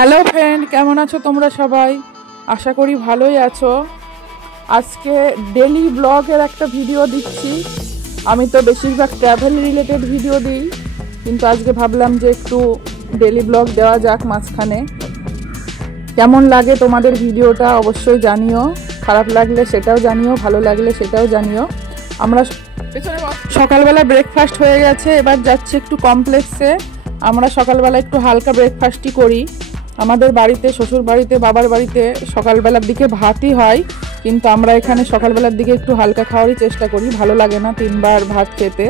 Hello friend, কেমন আছো তোমরা সবাই? আশা করি ভালোই আছো। আজকে ডেলি ব্লগের একটা ভিডিও দিচ্ছি। আমি তো বেশিরভাগ ট্রাভেল রিলেটেড ভিডিও দিই, কিন্তু আজকে ভাবলাম যে একটু ডেলি ব্লগ দেওয়া যাক মাঝখানে। কেমন লাগে তোমাদের ভিডিওটা অবশ্যই জানিও, খারাপ লাগলে সেটাও জানিও, ভালো লাগলে সেটাও জানিও। আমরা সকালবেলা ব্রেকফাস্ট হয়ে গেছে, এবার যাচ্ছি একটু কমপ্লেক্সে। আমরা সকালবেলা একটু হালকা ব্রেকফাস্টই করি। আমাদের বাড়িতে, শ্বশুর বাড়িতে, বাবার বাড়িতে সকালবেলার দিকে ভাতই হয়, কিন্তু আমরা এখানে সকালবেলার দিকে একটু হালকা খাওয়ারই চেষ্টা করি। ভালো লাগে না 3 বার ভাত খেতে।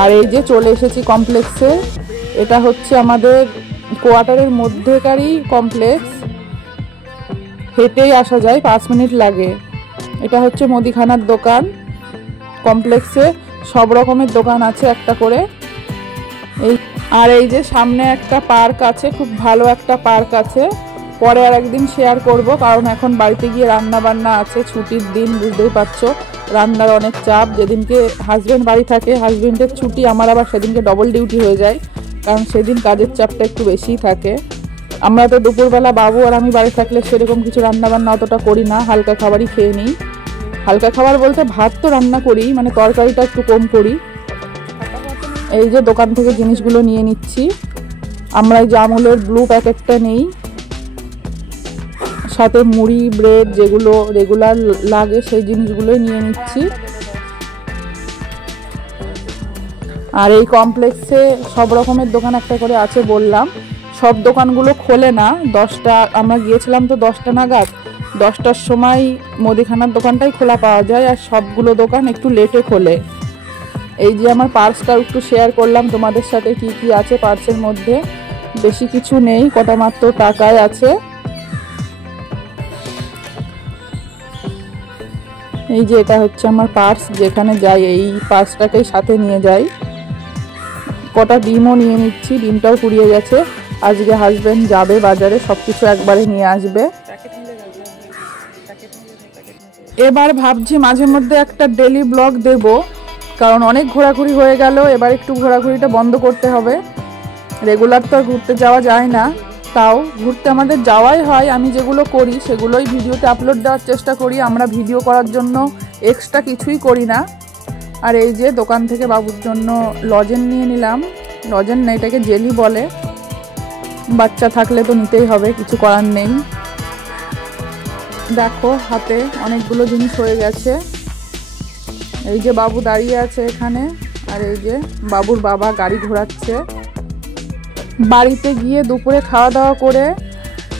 আর এই যে চলে এসেছি কমপ্লেক্সে। এটা হচ্ছে আমাদের কোয়ার্টারের মধ্যেকারই কমপ্লেক্স, হেঁটেই আসা যায়, 5 মিনিট লাগে। এটা হচ্ছে মুদিখানার দোকান। কমপ্লেক্সে সব রকমের দোকান আছে একটা করে। এই যে সামনে একটা পার্ক আছে, খুব ভালো একটা পার্ক আছে। পরে আর একদিন শেয়ার করব, কারণ এখন বাড়িতে গিয়ে রান্না বান্না আছে। ছুটির দিন, বুঝতেই পারছো, রান্নার অনেক চাপ। যেদিনকে হাজব্যান্ড বাড়ি থাকে, হাজব্যান্ডের ছুটি, আমার আবার সেদিনকে ডবল ডিউটি হয়ে যায়, কারণ সেদিন কাজের চাপটা একটু বেশিই থাকে। আমরা তো দুপুরবেলা বাবু আর আমি বাড়ি থাকলে সেরকম কিছু রান্না বান্না অতটা করি না, হালকা খাবারই খেয়ে নিই। হালকা খাবার বলতে ভাত তো রান্না করি, মানে তরকারিটা একটু কম করি। এই যে দোকান থেকে জিনিসগুলো নিয়ে নিচ্ছি। আমরা এই জামুলের ব্লু প্যাকেটটা নেই, সাথে মুড়ি, ব্রেড, যেগুলো রেগুলার লাগে সেই জিনিসগুলোই নিয়ে নিচ্ছি। আর এই কমপ্লেক্সে সব রকমের দোকান একটা করে আছে বললাম। সব দোকানগুলো খোলে না। 10টা, আমরা গিয়েছিলাম তো 10টা নাগাদ। 10টার সময় মুদিখানার দোকানটাই খোলা পাওয়া যায়, আর সবগুলো দোকান একটু লেটে খোলে। এই যে আমার পার্সটা একটু শেয়ার করলাম তোমাদের সাথে, কি কি আছে পার্সের মধ্যে। বেশি কিছু নেই, কটা মাত্র টাকায় আছে। এই যে এটা হচ্ছে আমার পার্স, যেখানে যাই এই পার্সটাকেই সাথে নিয়ে যাই। কটা ডিমও নিয়ে নিচ্ছি, ডিমটাও কুড়িয়ে গেছে। আজকে হাজবেন্ড যাবে বাজারে, সবকিছু একবারে নিয়ে আসবে। এবার ভাবছি মাঝে মধ্যে একটা ডেলি ব্লগ দেব, কারণ অনেক ঘোরাঘুরি হয়ে গেল। এবার একটু ঘোরাঘুরিটা বন্ধ করতে হবে। রেগুলার তো ঘুরতে যাওয়া যায় না, তাও ঘুরতে আমাদের যাওয়াই হয়। আমি যেগুলো করি সেগুলোই ভিডিওতে আপলোড দেওয়ার চেষ্টা করি। আমরা ভিডিও করার জন্য এক্সট্রা কিছুই করি না। আর এই যে দোকান থেকে বাবুর জন্য লজেন নিয়ে নিলাম। লজেন না, এটাকে জেলি বলে। বাচ্চা থাকলে তো নিতেই হবে, কিছু করার নেই। দেখো হাতে অনেকগুলো জিনিস হয়ে গেছে। এই যে বাবু দাঁড়িয়ে আছে এখানে, আর এই যে বাবুর বাবা গাড়ি ঘোরাচ্ছে। বাড়িতে গিয়ে দুপুরে খাওয়া দাওয়া করে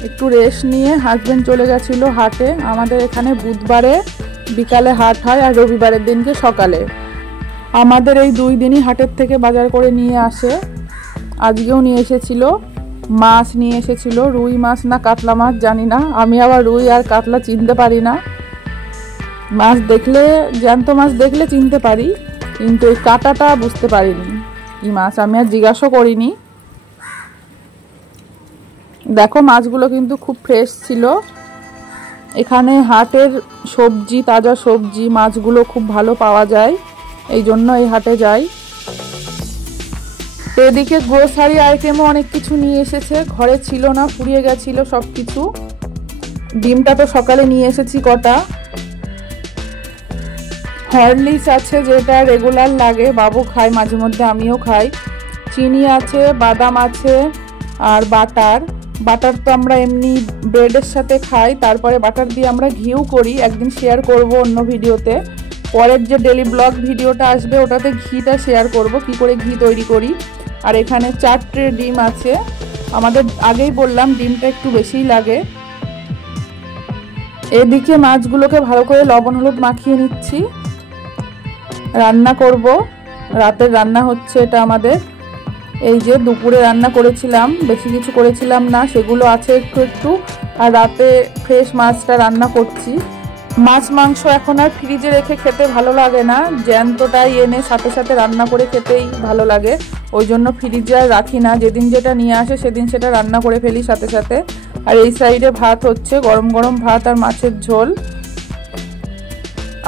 একটু রেস্ট নিয়ে হাজবেন্ড চলে গেছিলো হাটে। আমাদের এখানে বুধবারে বিকালে হাট হয়, আর রবিবারের দিনকে সকালে। আমাদের এই 2 দিনই হাটের থেকে বাজার করে নিয়ে আসে। আজকেও নিয়ে এসেছিল, মাছ নিয়ে এসেছিল। রুই মাছ না কাতলা মাছ জানি না, আমি আবার রুই আর কাতলা চিনতে পারি না। মাছ দেখলে, জ্যান্ত মাছ দেখলে চিনতে পারি, কিন্তু এই কাঁটাটা বুঝতে পারিনি কি মাছ। আমি আর জিজ্ঞাসা করিনি। দেখো মাছগুলো কিন্তু খুব ফ্রেশ ছিল। এখানে হাটের সবজি, তাজা সবজি, মাছগুলো খুব ভালো পাওয়া যায়, এই জন্য এই হাটে যাই। এদিকে গ্রোসারি আইটেমও অনেক কিছু নিয়ে এসেছে, ঘরে ছিল না, ফুরিয়ে গেছিল সব কিছু। ডিমটা তো সকালে নিয়ে এসেছি কটা। হরলিক্স আছে, যেটা রেগুলার লাগে, বাবু খায় মাঝে মধ্যে, আমিও খাই। চিনি আছে, বাদাম আছে, আর বাটার। বাটার তো আমরা এমনি ব্রেডের সাথে খাই, তারপরে বাটার দিয়ে আমরা ঘিও করি। একদিন শেয়ার করব অন্য ভিডিওতে। পরের যে ডেলি ব্লগ ভিডিওটা আসবে ওটাতে ঘিটা শেয়ার করব, কি করে ঘি তৈরি করি। আর এখানে 4 ট্রে ডিম আছে। আমাদের আগেই বললাম ডিমটা একটু বেশিই লাগে। এদিকে মাছগুলোকে ভালো করে লবণ হলুদ মাখিয়ে নিচ্ছি। রান্না করব, রাতের রান্না হচ্ছে এটা আমাদের। এই যে দুপুরে রান্না করেছিলাম, বেশি কিছু করেছিলাম না, সেগুলো আছে একটু একটু। আর রাতে ফ্রেশ মাছটা রান্না করছি। মাছ মাংস এখন আর ফ্রিজে রেখে খেতে ভালো লাগে না, জ্যান্তটাই এনে সাথে সাথে রান্না করে খেতেই ভালো লাগে। ওই জন্য ফ্রিজে আর রাখি না, যেদিন যেটা নিয়ে আসে সেদিন সেটা রান্না করে ফেলি সাথে সাথে। আর এই সাইডে ভাত হচ্ছে, গরম গরম ভাত আর মাছের ঝোল।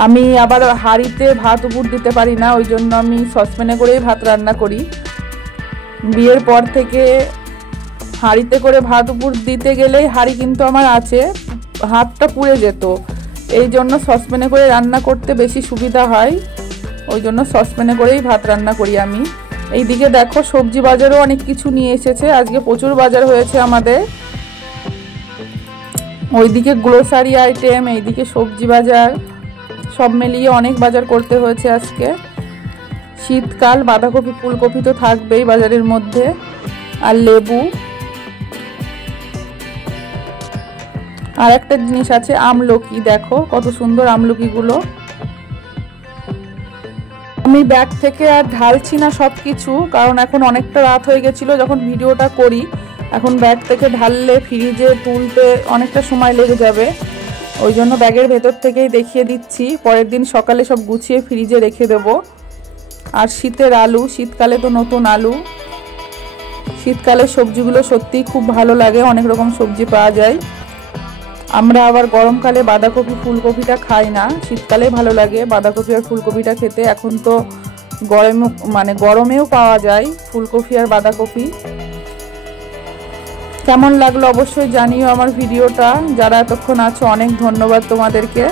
আমি আবার হাঁড়িতে ভাত উপর দিতে পারি না, ওই জন্য আমি সসপ্যানে করেই ভাত রান্না করি। বিয়ের পর থেকে হাঁড়িতে করে ভাত উপর দিতে গেলেই হাঁড়ি কিন্তু আমার আছে, হাতটা পুড়ে যেত। এই জন্য সসপ্যানে করে রান্না করতে বেশি সুবিধা হয়, ওই জন্য সসপ্যানে করেই ভাত রান্না করি আমি। এইদিকে দেখো সবজি বাজারও অনেক কিছু নিয়ে এসেছে, আজকে প্রচুর বাজার হয়েছে আমাদের। ওইদিকে গ্রোসারি আইটেম, এইদিকে সবজি বাজার, সব মিলিয়ে অনেক বাজার করতে হয়েছে আজকে। শীতকাল, বাঁধাকপি ফুলকপি তো থাকবেই বাজারের মধ্যে, আর লেবু। আর একটা জিনিস আছে আমলকি, দেখো কত সুন্দর আমলকিগুলো। আমি ব্যাগ থেকে আর ঢালছি না সব কিছু, কারণ এখন অনেকটা রাত হয়ে গেছিলো যখন ভিডিওটা করি। এখন ব্যাগ থেকে ঢাললে ফ্রিজে তুলতে অনেকটা সময় লেগে যাবে, ওই জন্য ব্যাগের ভেতর থেকেই দেখিয়ে দিচ্ছি। পরের দিন সকালে সব গুছিয়ে ফ্রিজে রেখে দেব। আর শীতের আলু, শীতকালে তো নতুন আলু। শীতকালের সবজিগুলো সত্যিই খুব ভালো লাগে, অনেক রকম সবজি পাওয়া যায়। আমরা আবার গরমকালে বাঁধাকপি ফুলকপিটা খাই না, শীতকালে ভালো লাগে বাঁধাকপি আর ফুলকপিটা খেতে। এখন তো গরমেও পাওয়া যায় ফুলকপি আর বাঁধাকপি। কেমন লাগলো অবশ্যই জানিও আমার ভিডিওটা। যারা এতক্ষণ আছো অনেক ধন্যবাদ তোমাদেরকে।